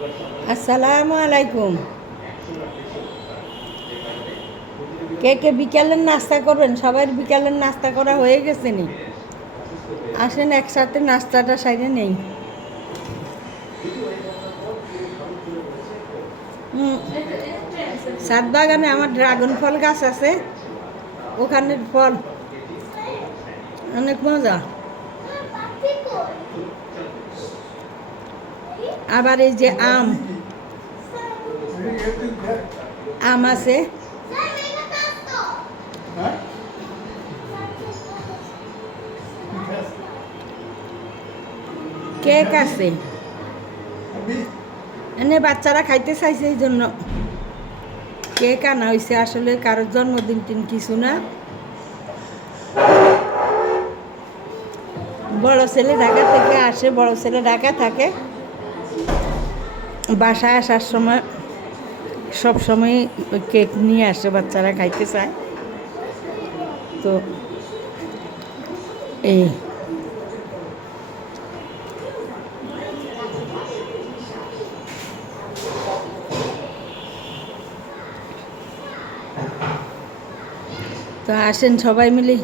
আসসালামু আলাইকুম। কে কে বিকালের নাস্তা করবেন? সবার বিকালের নাস্তা করা হয়ে গেছে নি? আসেন একসাথে নাস্তাটা সাইডে নেই। ছাদ বাগানে আমার ড্রাগন ফল গাছ আছে, ওখানের ফল অনেক মজা। আবার এই যে আম আম আছে, কেক আছে, এনে বাচ্চারা খাইতে চাইছে এই জন্য কেক আনা হয়েছে। আসলে কারোর জন্মদিন টিন কিছু না। বড় ছেলে ঢাকা থেকে আসে, বড় ছেলে ঢাকা থাকে, বাসায় আসার সময় সব সময় ওই কেক নিয়ে আসে, বাচ্চারা খাইতে চায়। তো এই তো আসেন সবাই মিলে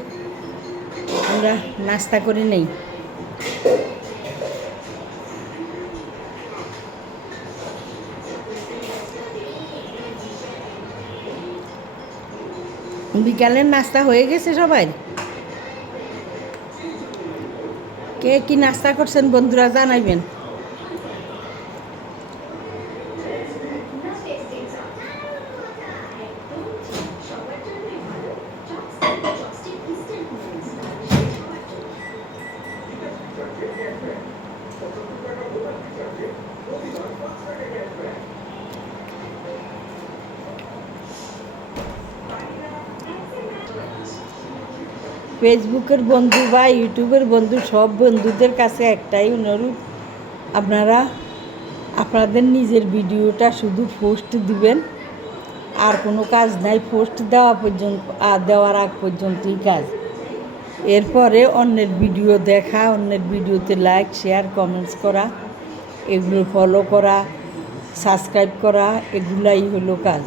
আমরা নাস্তা করে নেই। বিকালের নাস্তা হয়ে গেছে সবাই? কে কি নাস্তা করছেন বন্ধুরা জানাইবেন। ফেসবুকের বন্ধু বা ইউটিউবের বন্ধু, সব বন্ধুদের কাছে একটাই অনুরোধ, আপনারা আপনাদের নিজের ভিডিওটা শুধু পোস্ট দিবেন, আর কোনো কাজ নাই। পোস্ট দেওয়ার আগ পর্যন্তই কাজ। এরপরে অন্যের ভিডিও দেখা, অন্যের ভিডিওতে লাইক শেয়ার কমেন্টস করা, এগুলো ফলো করা, সাবস্ক্রাইব করা, এগুলাই হলো কাজ।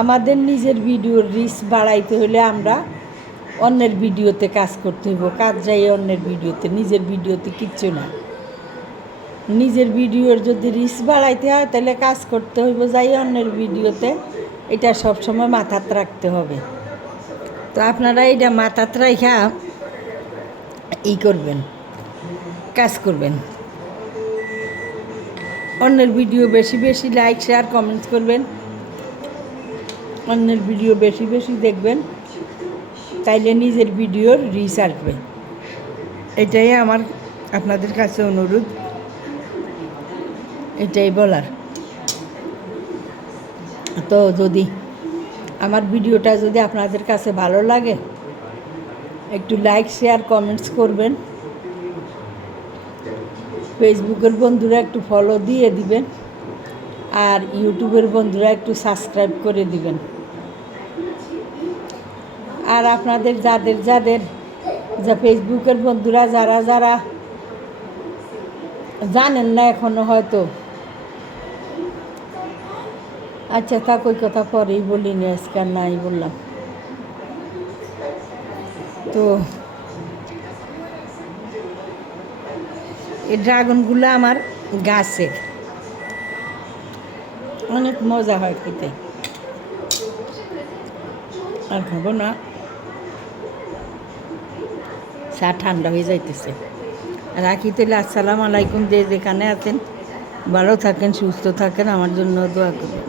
আমাদের নিজের ভিডিওর রিচ বাড়াইতে হলে আমরা অন্যের ভিডিওতে কাজ করতে হইব। কাজ যাই অন্যের ভিডিওতে, নিজের ভিডিওতে কিচ্ছু না। নিজের ভিডিওর যদি রিচ বাড়াইতে হয় তাহলে কাজ করতে হইব যাই অন্যের ভিডিওতে। এটা সবসময় মাথাত রাখতে হবে। তো আপনারা এটা মাথাত রাখা করবেন, কাজ করবেন। অন্যের ভিডিও বেশি বেশি লাইক শেয়ার কমেন্টস করবেন, অন্যের ভিডিও বেশি বেশি দেখবেন, তাইলে নিজের ভিডিওর রিচ আসবে। এটাই আমার আপনাদের কাছে অনুরোধ, এটাই বলার। তো যদি আমার ভিডিওটা যদি আপনাদের কাছে ভালো লাগে, একটু লাইক শেয়ার কমেন্টস করবেন। ফেসবুকের বন্ধুরা একটু ফলো দিয়ে দিবেন, আর ইউটিউবের বন্ধুরা একটু সাবস্ক্রাইব করে দিবেন। আর আপনাদের যাদের যাদের যা ফেসবুকের বন্ধুরা যারা যারা জানেন না এখনো হয়তো, আচ্ছা থাক, ওই কথা পরেই বলিনি, আজকে আর নাই বললাম। তো এই ড্রাগনগুলো আমার গাছের, অনেক মজা হয় খেতে। আর খাবো না, চা ঠান্ডা হয়ে যাইতেছে। রাখি তাহলে। আসসালামু আলাইকুম। যে যেখানে আছেন ভালো থাকেন, সুস্থ থাকেন, আমার জন্য দোয়া করবেন।